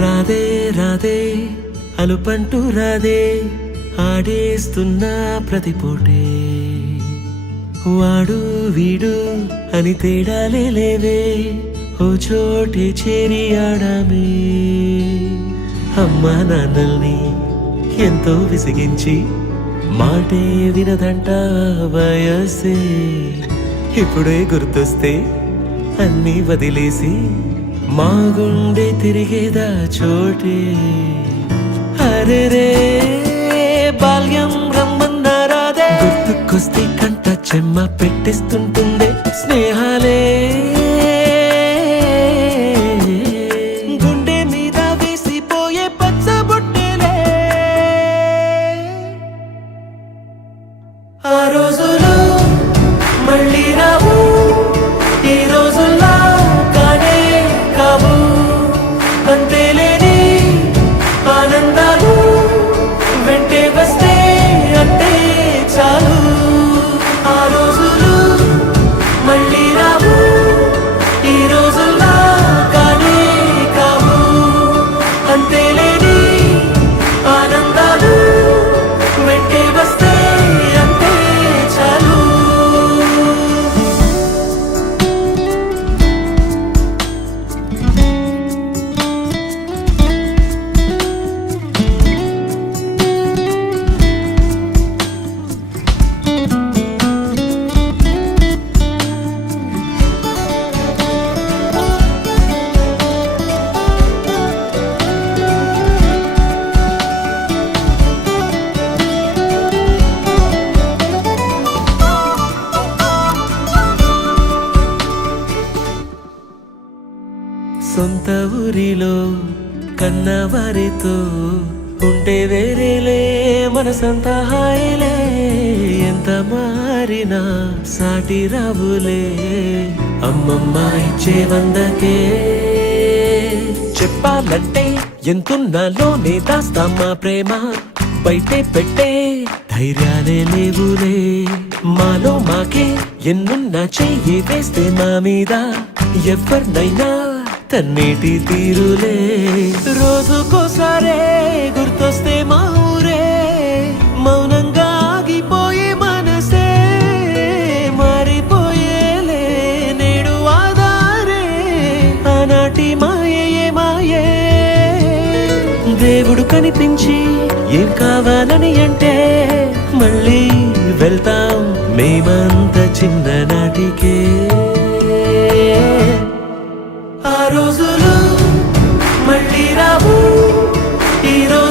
రాధే రాధే అలుపంటూ రాధే ఆడేస్తున్నా ప్రతిపోటే వాడు వీడు అని తేడాలే లేవే ఓ చోటే చేరి ఆడామే అమ్మా నాన్నల్ని ఎంతో విసిగించి మాటే వినదంట వయసే ఇప్పుడే గుర్తొస్తే అన్నీ వదిలేసి మా గుండె తిరిగేదా చోటే అరే రే బాల్యం రమ్మన్నారాదే గుర్తుకొస్తే కంట చెమ్మ పెట్టిస్తుంటుందే స్నేహాలే గుండె మీద వేసిపోయే పచ్చబొట్టెలే ఆ రోజులు మళ్ళీ రావు ఈ రోజుల్లా కానే కావు అంతేలేని ఆనందాలు వెంటే వస్తే అంతే చాలు ఆ రోజులు మళ్ళీ రావు ఈ రోజుల్లా కానే కావు అంతేలేని ఆనందాలు వెంటే వస్తే అంతే చాలు సొంత ఊరిలో కన్నవారితో ఉంటే వేరేలే మనసంతా హాయిలే ఎంత మారినా సాటి రావులే అమ్మమ్మ ఇచ్చే వందకే చెప్పాలంటే ఎంతున్నాలోనే దాస్తామా ప్రేమ బయటే పెట్టే ధైర్యాలే లేవులే మాలో మాకే ఎన్నున్నా చెయ్యి వేస్తే మా మీద ఎవరినైనా తన్నేటి తీరులే రోజుకోసారే గుర్తొస్తే మా ఊరే మౌనంగా ఆగిపోయే మనసే మారిపోయేలే నేడు ఆధారే ఆనాటి మాయే మాయే దేవుడు కనిపించి ఏం కావాలని అంటే మళ్ళీ వెళ్తాం మేమంత చిన్ననాటికే ఆ రోజులు మళ్ళీ రావు ఈ రోజు